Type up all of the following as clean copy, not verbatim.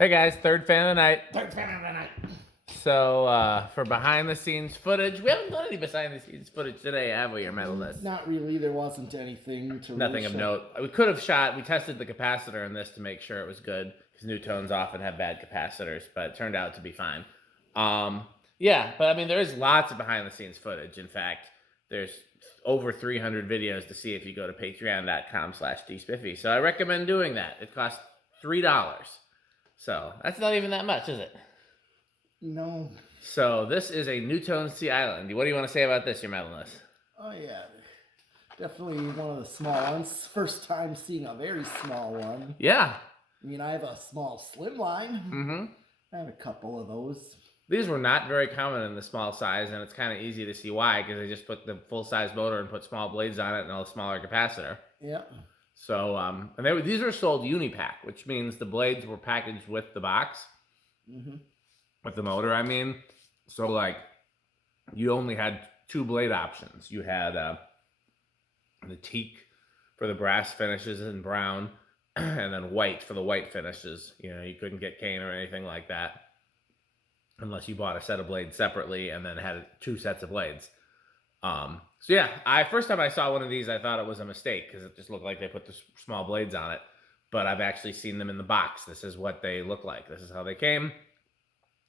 Hey guys, third fan of the night. Third fan of the night. So, for behind the scenes footage, we haven't done any behind the scenes footage today, have we, your medalist? Not really. There wasn't anything to Nothing really of show. note. We could have shot, we tested the capacitor in this to make sure it was good, because Nutones often have bad capacitors, but it turned out to be fine. Yeah, but I mean, there is lots of behind the scenes footage. In fact, there's over 300 videos to see if you go to patreon.com/dspiffy. So I recommend doing that. It costs $3. So that's not even that much, is it? No. So this is a Nutone Sea Island. What do you want to say about this, your medalist? Oh yeah, definitely one of the small ones. First time seeing a very small one. Yeah. I mean, I have a small slimline. Mm-hmm. I have a couple of those. These were not very common in the small size, and it's kind of easy to see why, because they just put the full-size motor and put small blades on it and a smaller capacitor. Yeah. So, and these are sold unipack, which means the blades were packaged with the box, with the motor, I mean. So, like, you only had two blade options. You had the teak for the brass finishes in brown, and then white for the white finishes. You know, you couldn't get cane or anything like that unless you bought a set of blades separately and then had two sets of blades. So yeah, first time I saw one of these, I thought it was a mistake because it just looked like they put the small blades on it. But I've actually seen them in the box. This is what they look like. This is how they came.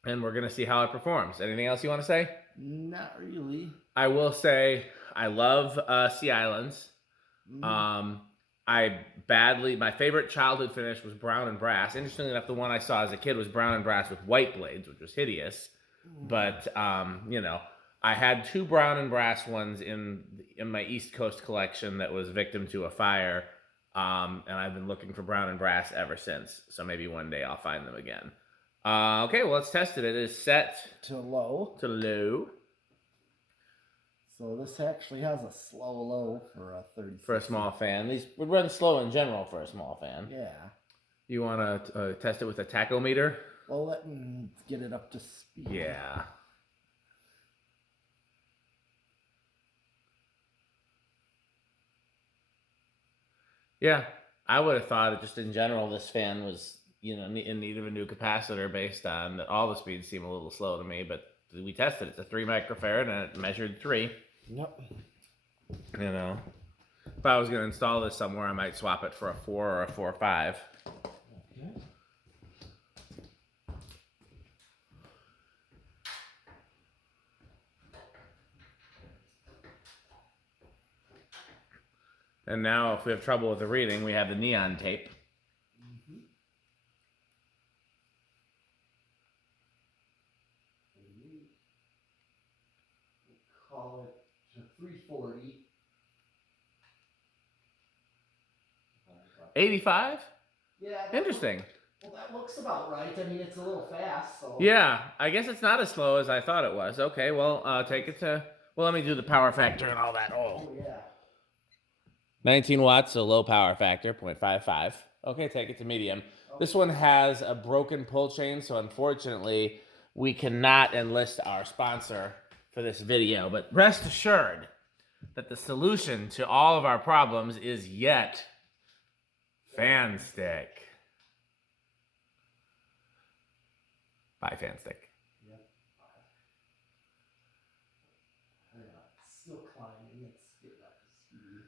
And we're going to see how it performs. Anything else you want to say? Not really. I will say I love Sea Islands. My favorite childhood finish was brown and brass. Interestingly enough, the one I saw as a kid was brown and brass with white blades, which was hideous. But, you know, I had two brown and brass ones in my East Coast collection that was victim to a fire. And I've been looking for brown and brass ever since. So maybe one day I'll find them again. Okay, well, let's test it. It is set to low. So this actually has a slow low for a 30. For a small fan. These would run slow in general for a small fan. Yeah. You want to test it with a tachometer? Well, let me get it up to speed. Yeah. Yeah, I would have thought it just in general this fan was, you know, in need of a new capacitor based on that all the speeds seem a little slow to me, but we tested it. It's a 3 microfarad and it measured 3. Yep. You know, if I was going to install this somewhere, I might swap it for a 4 or a 4.5. Okay. And now if we have trouble with the reading, we have the neon tape. Call it to 340. 85? Yeah. Interesting. Well, that looks about right. I mean, it's a little fast, so. Yeah, I guess it's not as slow as I thought it was. Okay, well, take it to... Well, let me do the power factor and all that. Oh, yeah. 19 watts, so low power factor, 0.55. Okay, take it to medium. This one has a broken pull chain, so unfortunately, we cannot enlist our sponsor for this video. But rest assured that the solution to all of our problems is yet fan stick. Bye, fan stick. Yep. It's still climbing. It's getting up to speed.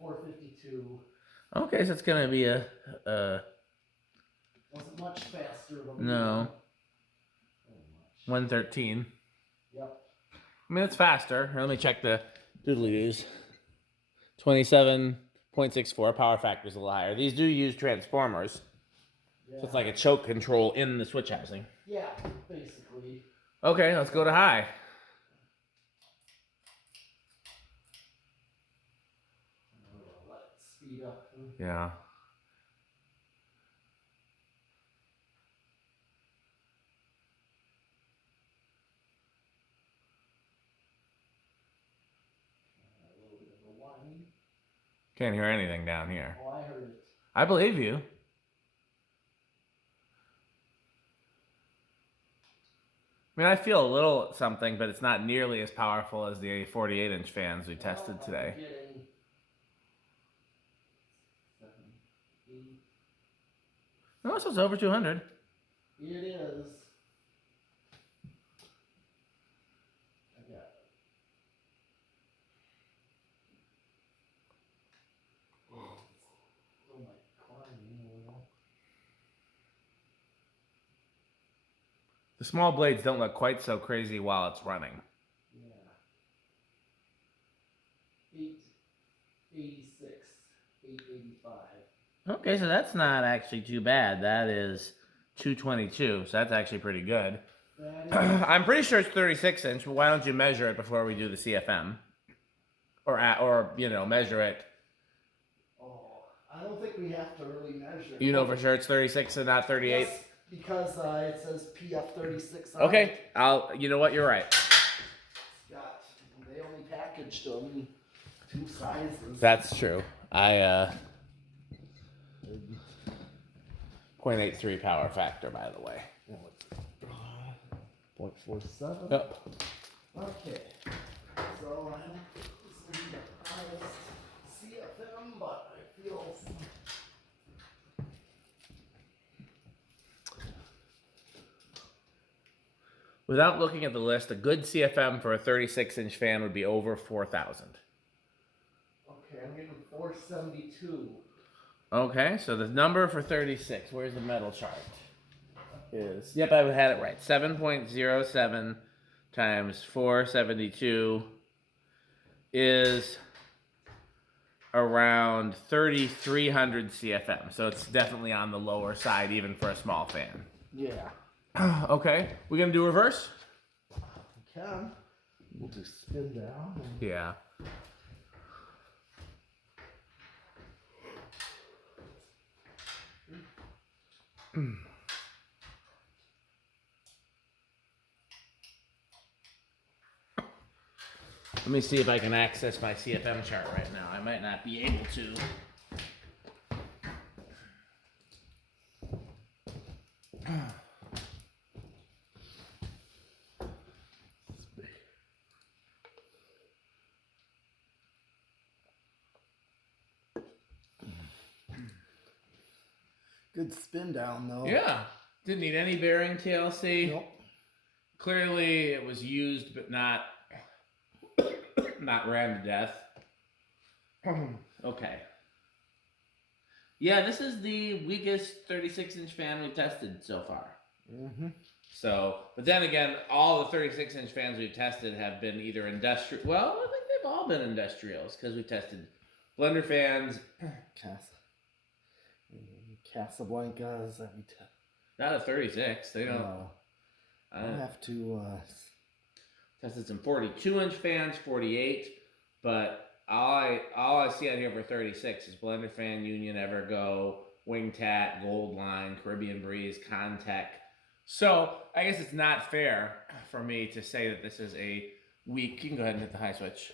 $452. Okay, so it's gonna be a Wasn't much faster. no. 113. Yep. I mean, it's faster. Let me check the doodly-doos. 27.64. Power factor is a little higher. These do use transformers. Yeah. So it's like a choke control in the switch housing. Yeah, basically. Okay, let's go to high. Let it speed up. Yeah. Can't hear anything down here. Oh, I heard it. I believe you. I mean, I feel a little something, but it's not nearly as powerful as the 48-inch fans we tested today. I'm getting No, this is over 200. It is. I got it. Oh my climbing. The small blades don't look quite so crazy while it's running. Yeah. 886, 885. Okay, so that's not actually too bad. That is 222, so that's actually pretty good. I'm pretty sure it's 36 inch, but why don't you measure it before we do the CFM? Or you know, measure it. Oh, I don't think we have to really measure. You know for sure it's 36 and not 38? Yes, because it says PF-36 on Okay, it. you know what, you're right. They only packaged them 2 sizes. That's true. 0.83 power factor, by the way. 0.47. Yep. Okay. So I don't think this will be the highest CFM, but I feel. Without looking at the list, a good CFM for a 36-inch fan would be over 4,000. Okay, I'm getting 472. Okay, so the number for 36, where's the metal chart? Is, yep, I had it right. 7.07 times 472 is around 3,300 CFM. So it's definitely on the lower side, even for a small fan. Yeah. Okay, we gonna do reverse? We can. We'll just spin down. Yeah. Let me see if I can access my CFM chart right now. I might not be able to. Good spin down though. Yeah. Didn't need any bearing TLC. Nope. Clearly it was used but not ran to death. Okay. Yeah, this is the weakest 36-inch fan we've tested so far. Mm-hmm. So, but then again, all the 36-inch fans we've tested have been either industrial. Well, I think they've all been industrials because we tested blender fans. Casablancas. Not a 36. They don't. No. I have to. Tested some 42-inch fans, 48, but all I see out here for 36 is Blender Fan, Union, Evergo, Wingtat, Goldline, Caribbean Breeze, Contec. So I guess it's not fair for me to say that this is a weak. You can go ahead and hit the high switch.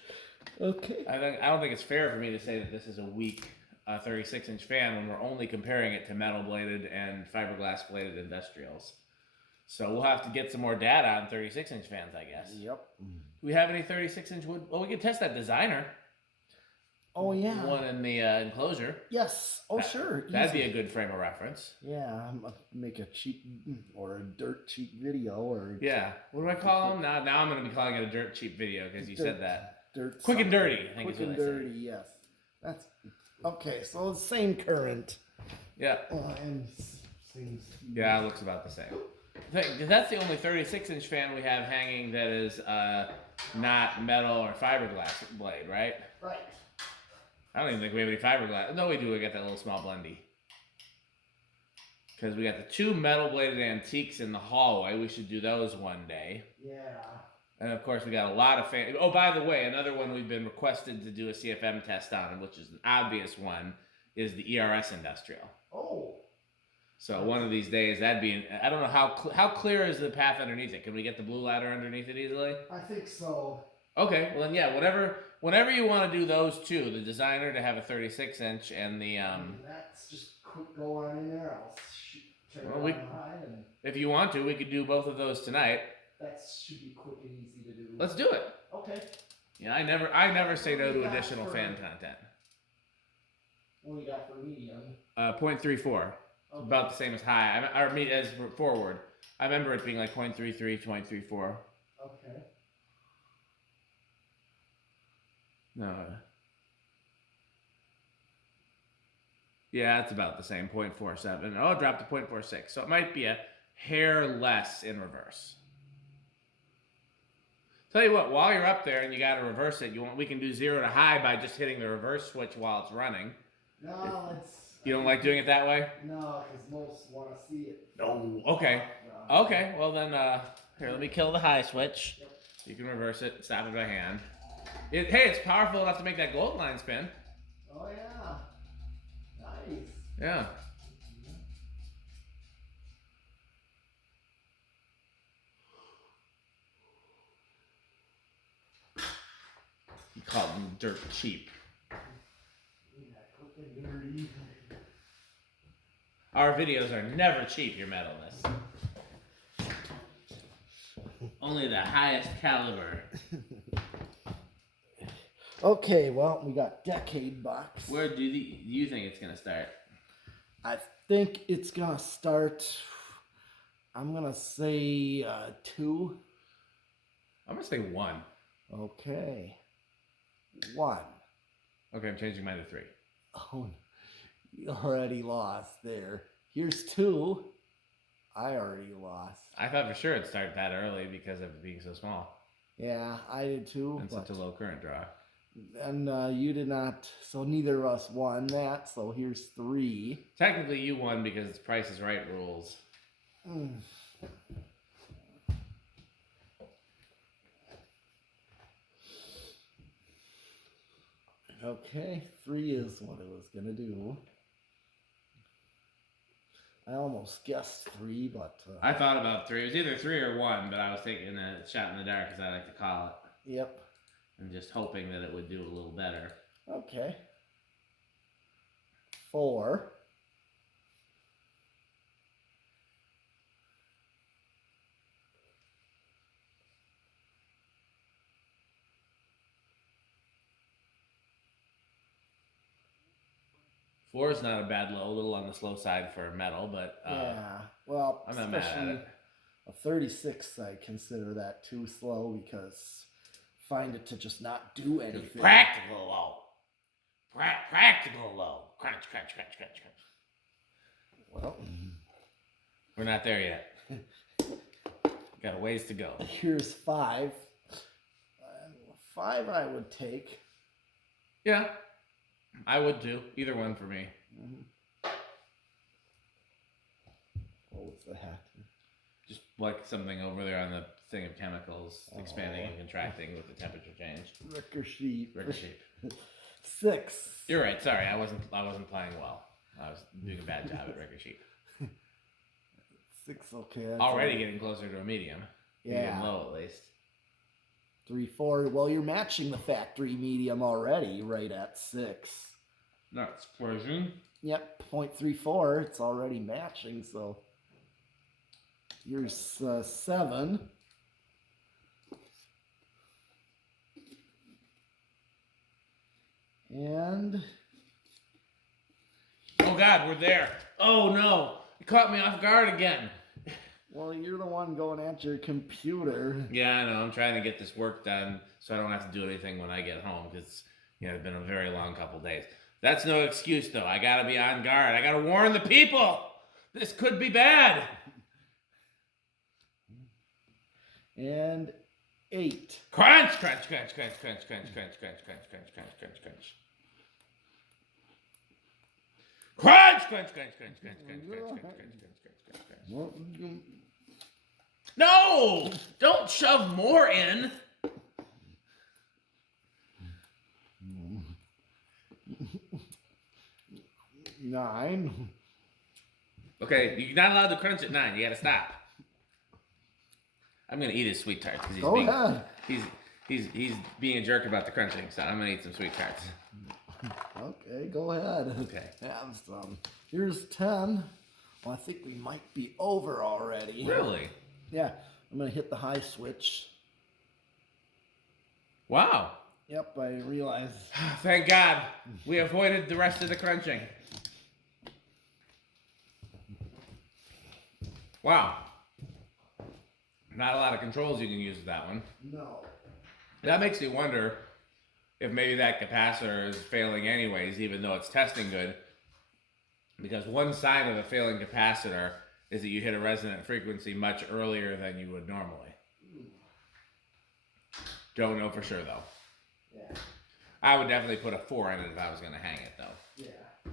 Okay. I don't think it's fair for me to say that this is a weak 36-inch fan when we're only comparing it to metal bladed and fiberglass bladed industrials. So we'll have to get some more data on 36-inch fans, I guess. Yep. Do we have any 36-inch wood? Well, we could test that designer. Oh, yeah. One in the enclosure. Yes. Oh, sure. That'd be a good frame of reference. Yeah. Make a cheap or a dirt cheap video or. Yeah. What do I call them? Now I'm going to be calling it a dirt cheap video because you said that. Dirt. Quick and dirty, I think Quick is what and I said. dirty, yes. That's. Okay, so the same current. Yeah. And same speed. Yeah, it looks about the same. That's the only 36-inch fan we have hanging that is not metal or fiberglass blade, right? Right. I don't even think we have any fiberglass. No, we do. We got that little small blendy. Because we got the 2 metal bladed antiques in the hallway. We should do those one day. Yeah. And of course, we got a lot of fans. Oh, by the way, another one we've been requested to do a CFM test on, which is an obvious one, is the ERS Industrial. Oh. So one of these days, that'd be. I don't know how clear is the path underneath it. Can we get the blue ladder underneath it easily? I think so. Okay, well then, yeah. Whenever you want to do those two, the designer to have a 36-inch and the That's just quick go on in there. I'll turn Well, it on high and If you want to, we could do both of those tonight. that should be quick and easy to do. Let's do it. Okay. Yeah, I never say no to additional fan content. What do you got for medium? 0.34. Okay. About the same as high. Or as forward. I remember it being like 0.33, 0.34. Okay. No. Yeah, it's about the same. 0.47. Oh, it dropped to 0.46. So it might be a hair less in reverse. Tell you what, while you're up there and you got to reverse it, we can do 0 to high by just hitting the reverse switch while it's running. No, it's... You don't like doing it that way? No, because most want to see it. Oh, okay. Okay, well then, here, let me kill the high switch. Yep. You can reverse it, stop it by hand. Hey, it's powerful enough to make that gold line spin. Oh, yeah. Nice. Yeah. You call them dirt cheap. Our videos are never cheap, your metalness. Only the highest caliber. Okay, well, we got decade box. Where do you think it's gonna start? I think it's gonna start. I'm gonna say 2. I'm gonna say 1. Okay, 1. Okay, I'm changing mine to 3. Oh, you already lost there. Here's 2. I already lost. I thought for sure it'd start that early because of it being so small. Yeah, I did too. And such a low current draw. And you did not, so neither of us won that, so here's 3. Technically you won because it's Price is Right rules. Okay, 3 is what it was gonna do. I almost guessed 3, but... I thought about 3. It was either 3 or 1, but I was taking a shot in the dark, as I like to call it. Yep. And just hoping that it would do a little better. Okay. 4. Four is not a bad low, a little on the slow side for metal, but yeah, well, I'm not mad at it. A 36, I consider that too slow because find it to just not do anything. Practical low. Practical low. Crunch, crunch, crunch, crunch, crunch. Well, we're not there yet. Got a ways to go. Here's 5. 5 I would take. Yeah, I would too. Either one for me. What was that? Just like something over there on the thing of chemicals expanding and contracting with the temperature change. Ricochet. 6. You're right. Sorry, I wasn't playing well. I was doing a bad job at ricochet. 6, okay. Already getting closer to a medium. Yeah. Medium low at least. 3, 4. Well, you're matching the factory medium already, right at 6. That's crazy. Yep, 0.34. It's already matching, so here's 7. And oh God, we're there. Oh no, you caught me off guard again. well, you're the one going at your computer. Yeah, I know. I'm trying to get this work done so I don't have to do anything when I get home because it's been a very long couple days. That's no excuse though. I gotta be on guard. I gotta warn the people. This could be bad. And 8. Crunch, crunch, crunch, crunch, crunch, crunch, crunch, crunch, crunch, crunch, crunch, crunch, crunch. Crunch, crunch, crunch, crunch, crunch, crunch, crunch, crunch, crunch, crunch, crunch. No! Don't shove more in. Nine. Okay, you're not allowed to crunch at 9. You gotta stop. I'm gonna eat his sweet tarts because he's being a jerk about the crunching. So I'm gonna eat some sweet tarts. Okay, go ahead. Okay. Have some. Here's 10. Well, I think we might be over already. Really? Yeah. I'm gonna hit the high switch. Wow. Yep, I realize. Thank God we avoided the rest of the crunching. Wow. Not a lot of controls you can use with that one. No. That makes me wonder if maybe that capacitor is failing anyways, even though it's testing good. Because one sign of a failing capacitor is that you hit a resonant frequency much earlier than you would normally. Don't know for sure though. Yeah. I would definitely put a 4 in it if I was going to hang it though. Yeah.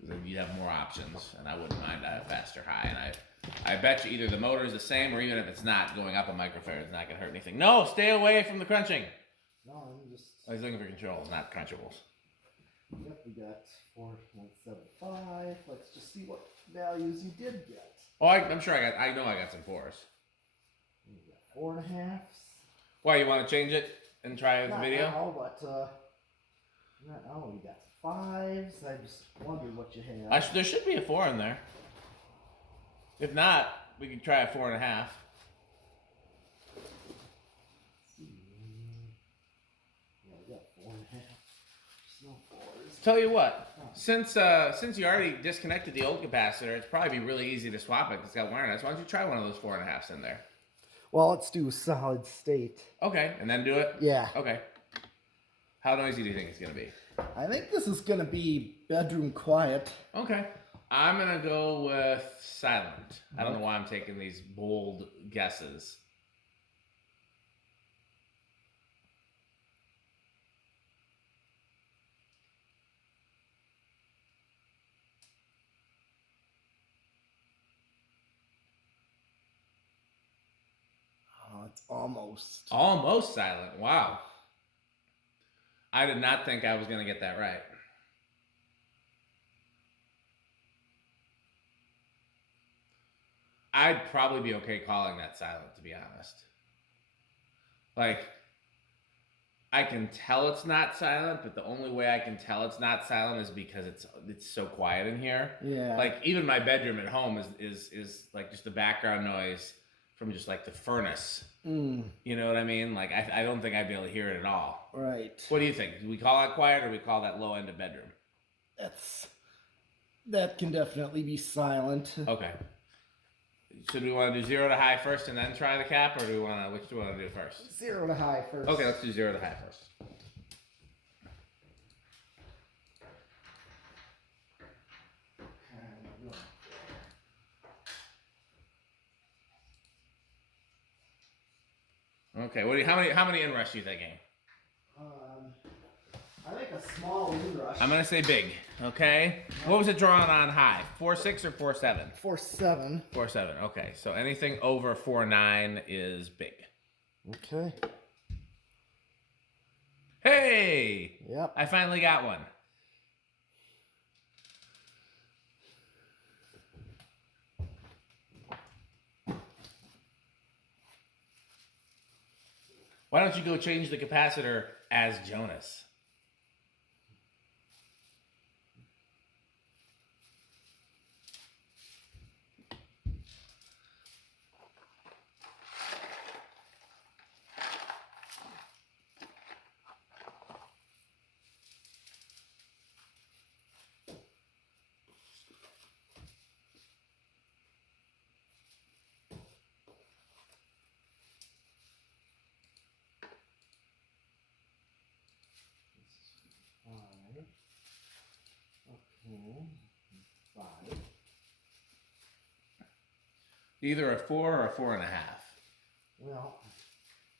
Then you'd have more options, and I wouldn't mind a faster high. And I bet you either the motor is the same, or even if it's not, going up a microfarad is not going to hurt anything. No, stay away from the crunching. No, I'm just. I was looking for controls, not crunchables. Yep, we got 4.75. Let's just see what values you did get. Oh, I'm sure I know I got some 4s. You got 4.5s. Why, you want to change it and try it with the video? Now, but not now. We got 5s. I just wondered what you had. There should be a 4 in there. If not, we could try a 4.5. Yeah, we got 4.5. There's no 4s. Tell you what, since you already disconnected the old capacitor, it's probably be really easy to swap it. It's got wireless. Why don't you try one of those 4.5s in there? Well, let's do solid state. Okay, and then do it? Yeah. Okay. How noisy do you think it's going to be? I think this is going to be bedroom quiet. Okay. I'm going to go with silent. I don't know why I'm taking these bold guesses. Oh, it's almost. Almost silent. Wow. I did not think I was going to get that right. I'd probably be okay calling that silent, to be honest. Like, I can tell it's not silent, but the only way I can tell it's not silent is because it's so quiet in here. Yeah. Like, even my bedroom at home is like just the background noise from just like the furnace. Mm. You know what I mean? Like, I don't think I'd be able to hear it at all. Right. What do you think? Do we call it quiet, or do we call that low end of bedroom? That can definitely be silent. Okay. Should we want to do 0 to high first and then try the cap, or which do we want to do first? 0 to high first. Okay, let's do 0 to high first. Okay, how many inrush are you thinking? I think a small inrush. I'm gonna say big. Okay. What was it drawn on high? 4.6 or 4.7? 4.7. 4.7. Okay, so anything over 4.9 is big. Okay. Hey! Yep. I finally got one. Why don't you go change the capacitor as Jonas? Either a 4 or a 4.5. Well,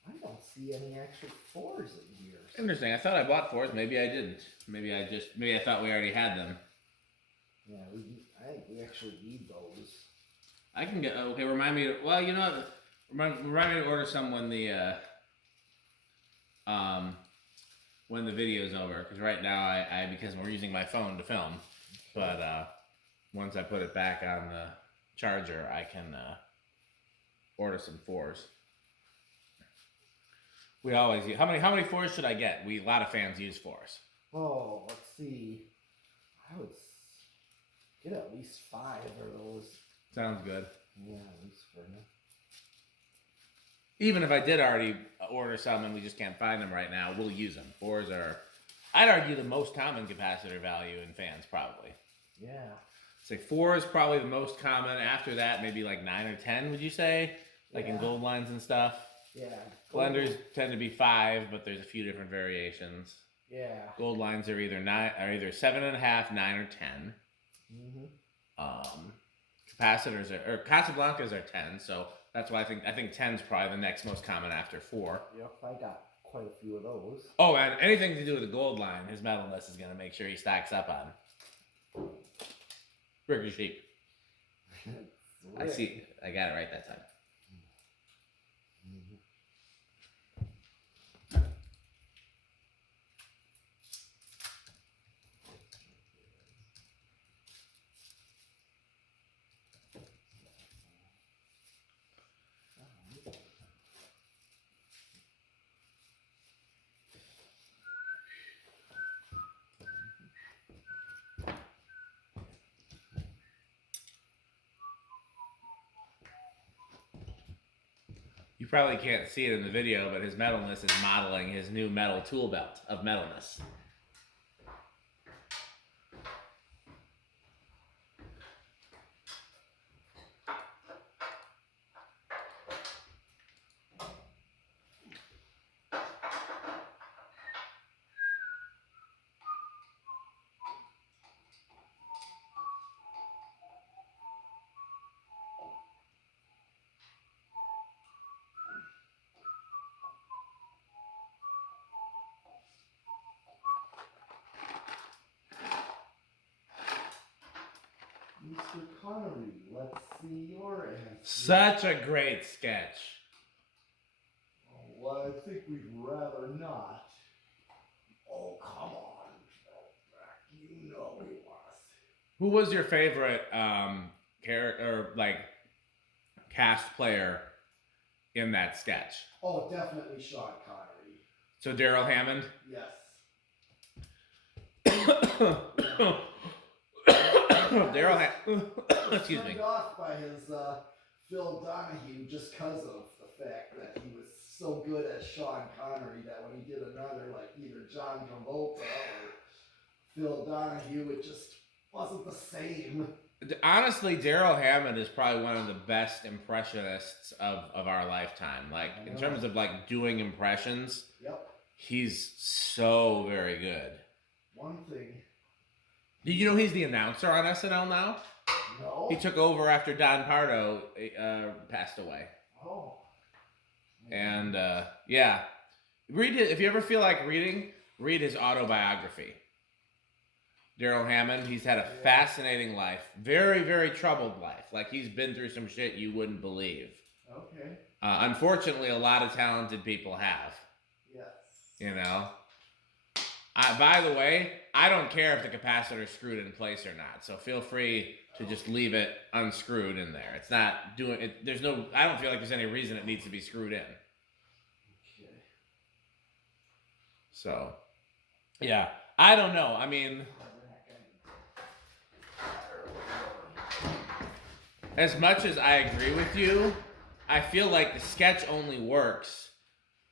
I don't see any actual 4s in here. Interesting. I thought I bought 4s. Maybe I didn't. Maybe I thought we already had them. Yeah, I think we actually need those. I can get. Okay, remind me. Well, you know what? Remind me to order some when the video's over. Because right now I because we're using my phone to film. But once I put it back on the charger, I can order some 4s. We always use, how many 4s should I get? A lot of fans use 4s. Oh, let's see. I would get at least 5 of those. Sounds good. Yeah, at least for now. even if I did already order some and we just can't find them right now, we'll use them. 4s are, I'd argue, the most common capacitor value in fans, probably. Yeah. Say 4 is probably the most common. After that, maybe like 9 or 10, would you say? Like in gold lines and stuff? Yeah. Blenders tend to be 5, but there's a few different variations. Yeah. Gold lines are either 7.5, 9, or 10. Capacitors or Casablancas are 10, so that's why I think 10 is probably the next most common after 4. Yep, I got quite a few of those. Oh, and anything to do with the gold line, his metalness is going to make sure he stacks up on. Burger sheep. I see. I got it right that time. You probably can't see it in the video, but his metalness is modeling his new metal tool belt of metalness. Mr. Connery, let's see your answer. Such a great sketch. Oh, well, I think we'd rather not. Oh, come on. You know he was. Who was your favorite character, or like cast player in that sketch? Oh, definitely Sean Connery. So Daryl Hammond? Yes. Daryl Hammond. Excuse me. Turned off by his Phil Donahue just because of the fact that he was so good at Sean Connery that when he did another, like either John Travolta or Phil Donahue, it just wasn't the same. Honestly, Daryl Hammond is probably one of the best impressionists of our lifetime. Like, in terms of like doing impressions, Yep. he's so very good. One thing. Did you know he's the announcer on SNL now? No. He took over after Don Pardo passed away. Oh. And yeah, read it if you ever feel like reading. Read his autobiography. Daryl Hammond. He's had a fascinating life, very, very troubled life. Like, he's been through some shit you wouldn't believe. Okay. Unfortunately, a lot of talented people have. Yes. You know. By the way, I don't care if the capacitor's screwed in place or not. So feel free to just leave it unscrewed in there. It's not doing it. There's no. I don't feel like there's any reason it needs to be screwed in. Okay. So, yeah, I don't know. I mean, as much as I agree with you, I feel like the sketch only works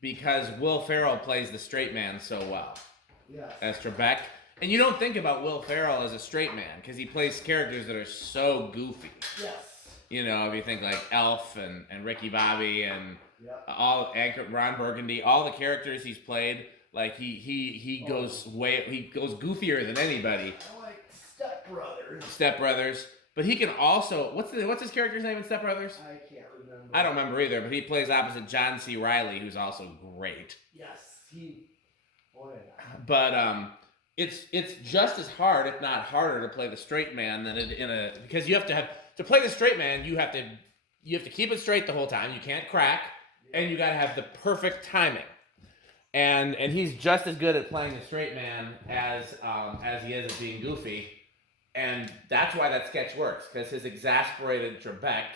because Will Ferrell plays the straight man so well. Yes. As Trebek. And you don't think about Will Ferrell as a straight man because he plays characters that are so goofy. Yes. You know, if you think like Elf and Ricky Bobby and Ron Burgundy, all the characters he's played, like he goes goofier than anybody. I like Step Brothers. Step Brothers. But he can also what's his character's name in Step Brothers? I can't remember. I don't remember either, but he plays opposite John C. Reilly, who's also great. Yes, he. Oh yeah. But it's just as hard, if not harder, to play the straight man than because you have to play the straight man. You have to keep it straight the whole time. You can't crack, and you got to have the perfect timing. And he's just as good at playing the straight man as he is at being goofy, and that's why that sketch works, because his exasperated Trebek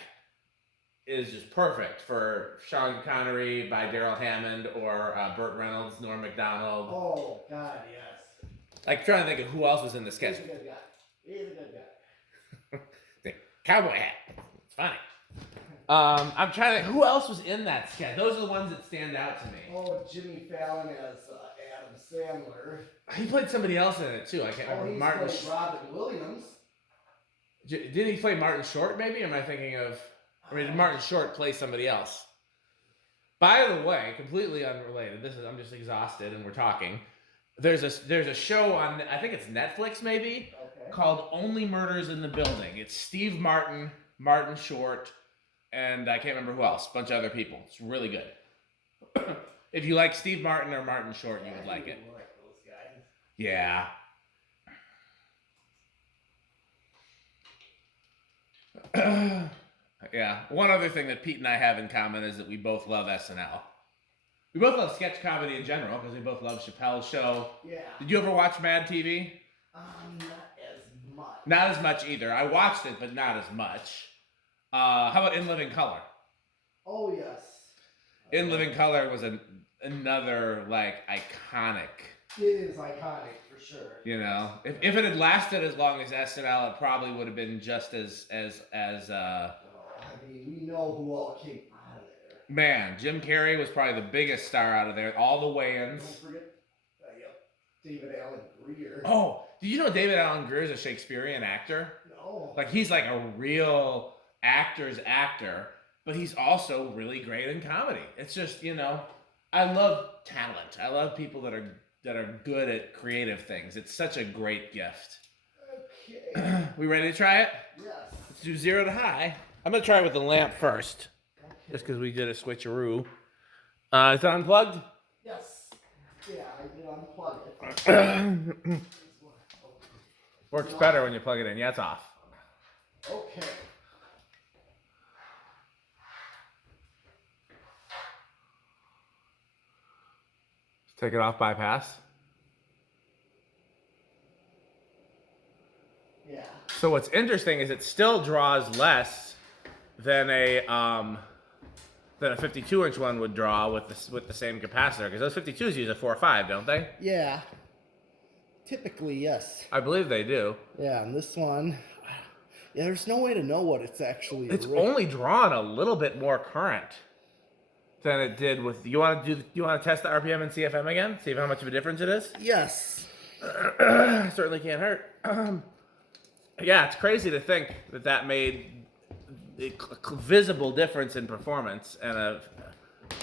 is just perfect for Sean Connery by Daryl Hammond or Burt Reynolds, Norm Macdonald. Oh God, yes. Like, trying to think of who else was in the sketch. He's a good guy. He's a good guy. The cowboy hat. It's funny. I'm trying to. Who else was in that sketch? Those are the ones that stand out to me. Oh, Jimmy Fallon as Adam Sandler. He played somebody else in it too. I can't remember. He's Martin. played Robin Williams. Didn't he play Martin Short? Maybe. Or am I thinking of? I mean, did Martin Short play somebody else? By the way, completely unrelated. I'm just exhausted, and we're talking. There's a show on, I think it's Netflix maybe, called Only Murders in the Building. It's Steve Martin, Martin Short, and I can't remember who else. A bunch of other people. It's really good. If you like Steve Martin or Martin Short, you would like it. I like those guys. Yeah. Yeah. One other thing that Pete and I have in common is that we both love SNL. We both love sketch comedy in general because we both love Chappelle's show. Yeah. Did you ever watch Mad TV? Not as much. Not as much either. I watched it, but not as much. How about In Living Color? Oh, yes. In Living Color was another, like, iconic. It is iconic, for sure. You know? If it had lasted as long as SNL, it probably would have been just as I mean, we know who all came out of there. Man, Jim Carrey was probably the biggest star out of there. All the weigh-ins. Don't forget David Allen Greer. Oh, did you know David Allen Greer is a Shakespearean actor? No. Like, he's like a real actor's actor, but he's also really great in comedy. It's just, you know, I love talent. I love people that are good at creative things. It's such a great gift. Okay. We ready to try it? Yes. Let's do 0 to high. I'm going to try it with the lamp first. Okay. Just because we did a switcheroo. Is it unplugged? Yes. Yeah, I did unplug it. Works better when you plug it in. Yeah, it's off. Okay. Take it off bypass. Yeah. So what's interesting is it still draws less than a 52-inch one would draw with the same capacitor, because those 52s use a 4.5, don't they? Yeah. Typically, yes. I believe they do. Yeah, and this one, yeah, there's no way to know what it's actually. It's only drawn a little bit more current than it did with. You want to test the RPM and CFM again? See how much of a difference it is? Yes. Certainly can't hurt. Yeah, it's crazy to think that made a visible difference in performance and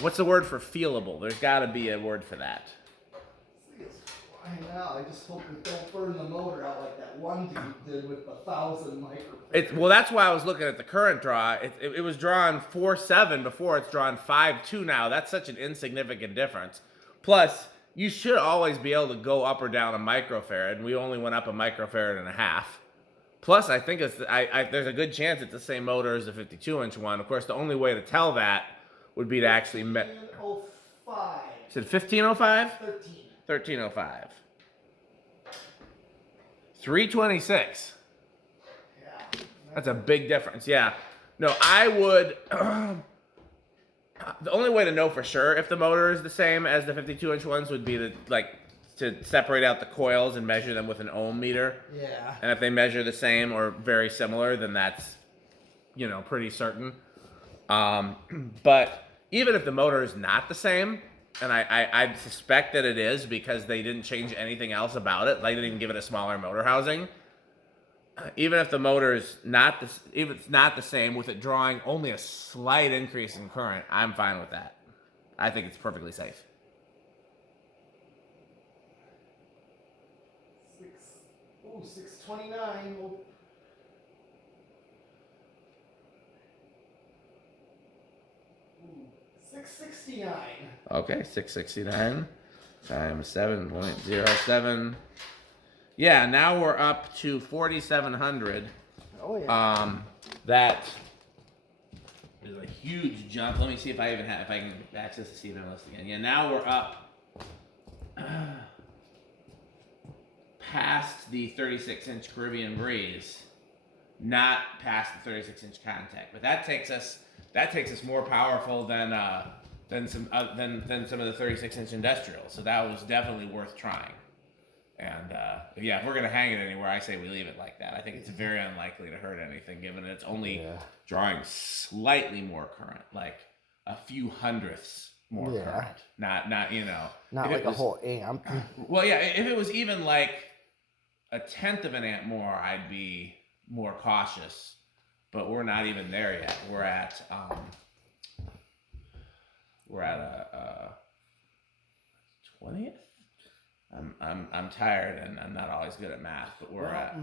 what's the word for feelable? There's got to be a word for that. I know. I just hope it don't burn the motor out like that one dude did with the 1,000 microfarad. Well, that's why I was looking at the current draw. It was drawn 4.7 before. It's drawn 5.2 now. That's such an insignificant difference. Plus, you should always be able to go up or down a microfarad, and we only went up a microfarad and a half. Plus, I think there's a good chance it's the same motor as the 52-inch one. Of course, the only way to tell that would be to actually... 1505. Is it 1505? 13. 1305. 326. Yeah. That's a big difference. Yeah. No, I would... the only way to know for sure if the motor is the same as the 52-inch ones would be to separate out the coils and measure them with an ohm meter. Yeah. And if they measure the same or very similar, then that's, pretty certain. But even if the motor is not the same, and I suspect that it is because they didn't change anything else about it, they didn't even give it a smaller motor housing. Even if the motor is if it's not the same, with it drawing only a slight increase in current, I'm fine with that. I think it's perfectly safe. 629. 669. Okay, 669 times 7.07. Yeah, now we're up to 4,700. Oh yeah. That is a huge jump. Let me see if I can access the CFM list again. Yeah, now we're up past the 36-inch Caribbean Breeze, not past the 36-inch Contact. But that takes us more powerful than some of the 36-inch Industrial. So that was definitely worth trying. And yeah, if we're gonna hang it anywhere, I say we leave it like that. I think it's very unlikely to hurt anything, given it's only drawing slightly more current, like a few hundredths more current. Not not like a whole amp. Well, yeah, if it was even like a tenth of an amp more, I'd be more cautious. But we're not even there yet. We're at a 20th. I'm tired and I'm not always good at math, but we're at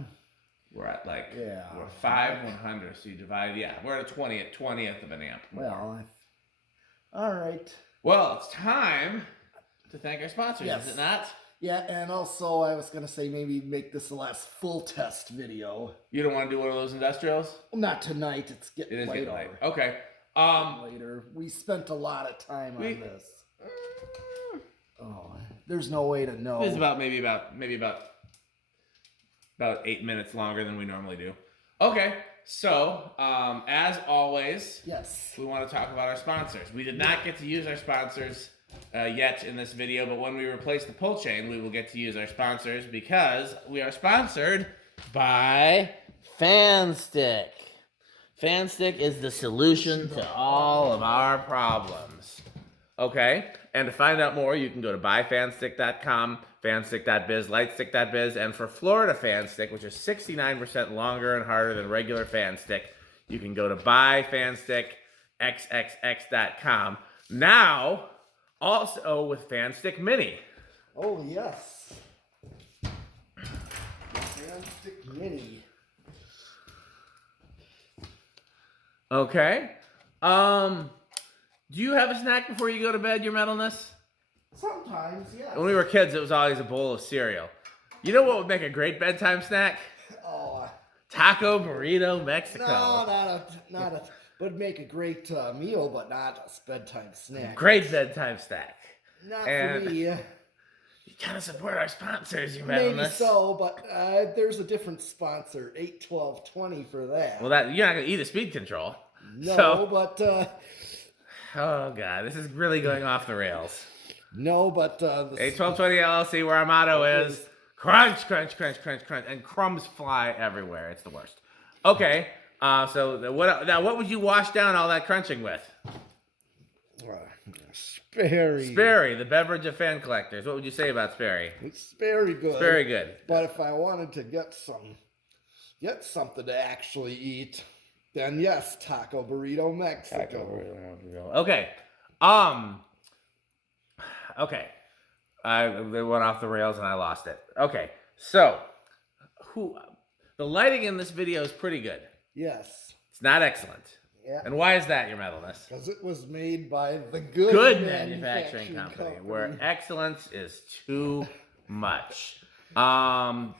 like we're 5/100. So you divide, we're at a 20th of an amp more. Well, all right. Well, it's time to thank our sponsors, is it not? Yeah, and also I was gonna say maybe make this the last full test video. You don't want to do one of those industrials? Well, not tonight. It is getting late. Okay. Later. We spent a lot of time on this. Oh, there's no way to know. This is about 8 minutes longer than we normally do. Okay. So, as always, we want to talk about our sponsors. We did not get to use our sponsors yet in this video, but when we replace the pull chain, we will get to use our sponsors because we are sponsored by FanStick. FanStick is the solution to all of our problems. Okay? And to find out more, you can go to buyfanstick.com, fanstick.biz, lightstick.biz, and for Florida FanStick, which is 69% longer and harder than regular FanStick, you can go to buyfanstickxxx.com. Now, also with FanStick Mini. Oh, yes. FanStick Mini. Okay. Do you have a snack before you go to bed, your metalness? Sometimes, yes. When we were kids, it was always a bowl of cereal. You know what would make a great bedtime snack? Oh. Taco burrito Mexico. No, not a would make a great meal, but not a bedtime snack. Great bedtime snack. Not for me. You gotta support our sponsors, your metalness. Maybe so, but there's a different sponsor, 81220 for that. Well, you're not gonna eat a speed control. No, but oh god, this is really going off the rails. No, but 81220 LLC, where our motto is crunch, crunch, crunch, crunch, crunch, and crumbs fly everywhere. It's the worst. Okay, so what would you wash down all that crunching with? Sperry. Sperry, the beverage of fan collectors. What would you say about Sperry? It's very good. It's very good. But if I wanted to get something to actually eat, then yes, Taco Burrito Mexico. Taco Burrito. Okay. Okay. They went off the rails and I lost it. Okay. So, the lighting in this video is pretty good. Yes. It's not excellent. Yeah. And why is that, your metalness? Because it was made by the good manufacturing company, where excellence is too much. Now,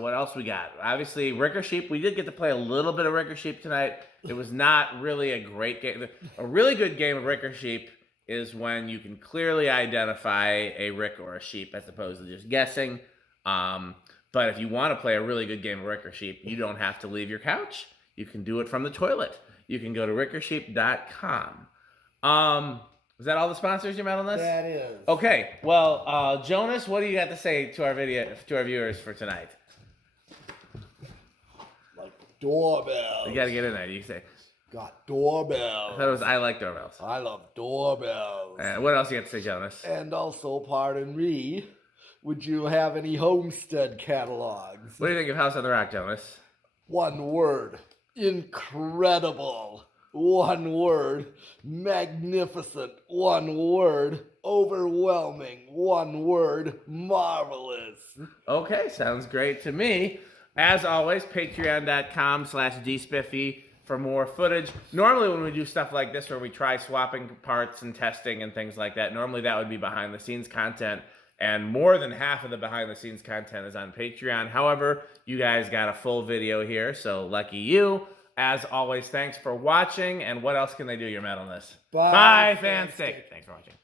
what else we got? Obviously, Ricker Sheep. We did get to play a little bit of Ricker Sheep tonight. It was not really a great game. A really good game of Ricker Sheep is when you can clearly identify a Rick or a sheep as opposed to just guessing. But if you want to play a really good game of Ricker Sheep, you don't have to leave your couch. You can do it from the toilet. You can go to rickersheep.com. Is that all the sponsors, your metalness? That is. Okay. Well, Jonas, what do you got to say to our viewers for tonight? Like doorbells. You got to get in there. You say. Got doorbells. I thought it was I like doorbells. I love doorbells. What else you got to say, Jonas? And also, pardon me, would you have any homestead catalogs? What do you think of House on the Rock, Jonas? One word. Incredible. One word. Magnificent. One word. Overwhelming. One word. Marvelous. Okay, sounds great to me. As always, patreon.com/dspiffy for more footage. Normally when we do stuff like this where we try swapping parts and testing and things like that, normally that would be behind the scenes content. And more than half of the behind the scenes content is on Patreon. However, you guys got a full video here, so lucky you. As always, thanks for watching. And what else can they do, your metalness? Bye, FanStick. Thanks for watching.